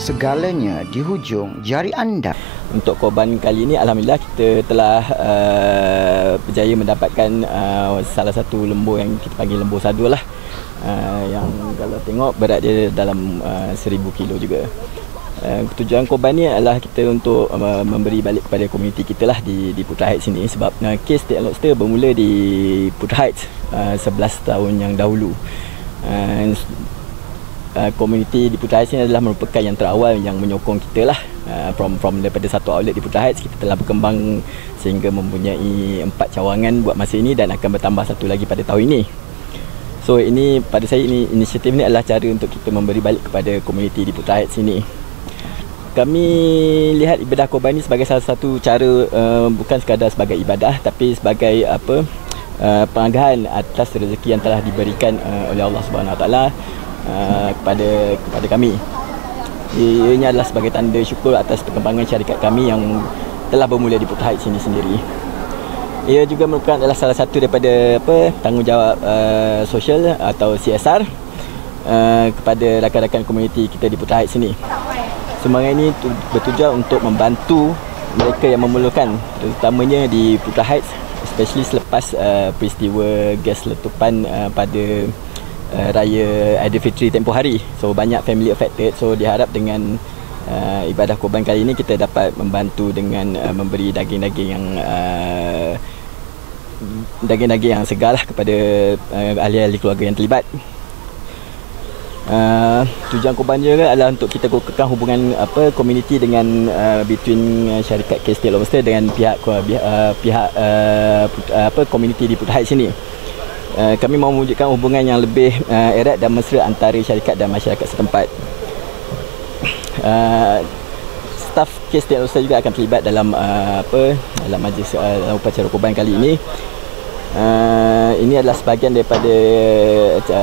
Segalanya di hujung jari anda. Untuk korban kali ini, alhamdulillah kita telah berjaya mendapatkan salah satu lembu yang kita panggil lembu sadul lah. Yang kalau tengok berat dia dalam 1000 kilo juga. Tujuan korban ni adalah kita untuk memberi balik kepada komuniti kita lah di Putra Heights sini. Sebab kes State Lobster bermula di Putra Heights 11 tahun yang dahulu. Komuniti di Putra Heights ini adalah merupakan yang terawal yang menyokong kita lah. From daripada satu outlet di Putra Heights, kita telah berkembang sehingga mempunyai 4 cawangan buat masa ini dan akan bertambah satu lagi pada tahun ini. So ini pada saya, ini inisiatif ini adalah cara untuk kita memberi balik kepada komuniti di Putra Heights ini. Kami lihat ibadah korban ini sebagai salah satu cara, bukan sekadar sebagai ibadah, tapi sebagai penghargaan atas rezeki yang telah diberikan oleh Allah Subhanahu Wa Taala kepada kami. Ianya adalah sebagai tanda syukur atas perkembangan syarikat kami yang telah bermula di Putra Heights ini sendiri. Ia juga merupakan adalah salah satu daripada tanggungjawab sosial atau CSR kepada rakan-rakan komuniti kita di Putra Heights ini. Sumbangan ini bertujuan untuk membantu mereka yang memerlukan, terutamanya di Putra Heights, especially selepas peristiwa gas letupan pada Raya Aidilfitri tempoh hari. So banyak family affected. So diharap dengan ibadah korban kali ini kita dapat membantu dengan memberi daging-daging yang segar lah kepada ahli-ahli keluarga yang terlibat. Tujuan korban juga adalah untuk kita kukuhkan hubungan komuniti dengan between syarikat State Lobster dengan pihak komuniti di Putra Heights sini. Kami mahu mewujudkan hubungan yang lebih erat dan mesra antara syarikat dan masyarakat setempat. Staf kes State Lobster juga akan terlibat dalam dalam majlis upacara korban kali ini. Ini adalah sebahagian daripada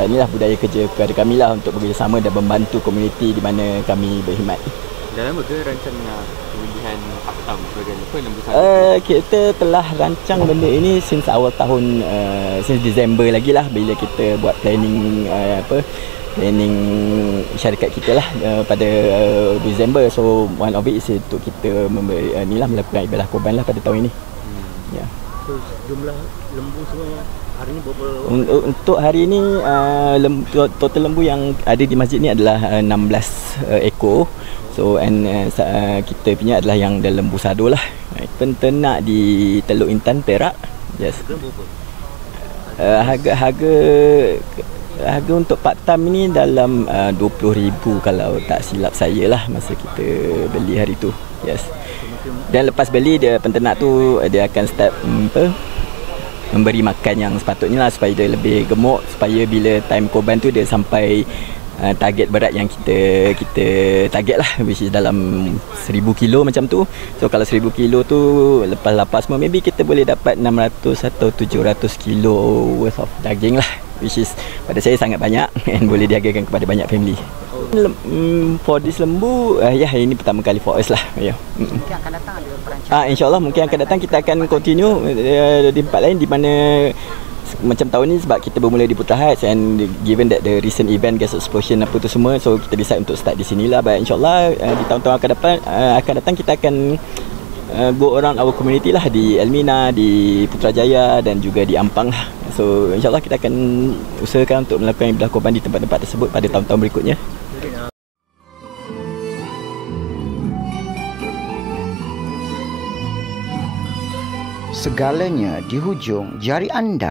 inilah budaya kerja kepada kami lah, untuk bekerjasama dan membantu komuniti di mana kami berkhidmat. Dah lama ke rancang pemilihan aktam sebagai lembu sadul? Kita telah rancang benda ini since awal tahun, since Disember lagi lah, bila kita buat planning planning syarikat kita lah pada Disember. So one of it is untuk kita melakukan ibadah korban lah pada tahun ini. Ya. So jumlah lembu semua hari ini berapa? Untuk hari ini total lembu yang ada di masjid ni adalah 16 ekor. So kita punya adalah yang dalam lembu sadul lah. Penternak di Teluk Intan, Perak. Yes. Harga untuk part time ni dalam 20,000 kalau tak silap saya lah, masa kita beli hari tu. Yes. Dan lepas beli, penternak tu dia akan start memberi makan yang sepatutnya lah, supaya dia lebih gemuk, supaya bila time korban tu dia sampai target berat yang kita target lah, which is dalam 1000 kilo macam tu. So kalau 1000 kilo tu lepas semua, maybe kita boleh dapat 600 atau 700 kilo worth of daging lah, which is pada saya sangat banyak and boleh dihargakan kepada banyak family. For this lembu, ini pertama kali for us lah. Mungkin akan datang ada perancangan. InsyaAllah mungkin akan datang kita akan continue di tempat lain, di mana macam tahun ni sebab kita bermula di Putra Heights, and given that the recent event gas explosion apa tu semua, so kita decide untuk start di sinilah. But insyaAllah di tahun-tahun akan datang kita akan go around our community lah, di Elmina, di Putrajaya dan juga di Ampang lah. So insyaAllah kita akan usahakan untuk melakukan ibadah korban di tempat-tempat tersebut pada tahun-tahun berikutnya. Segalanya di hujung jari anda.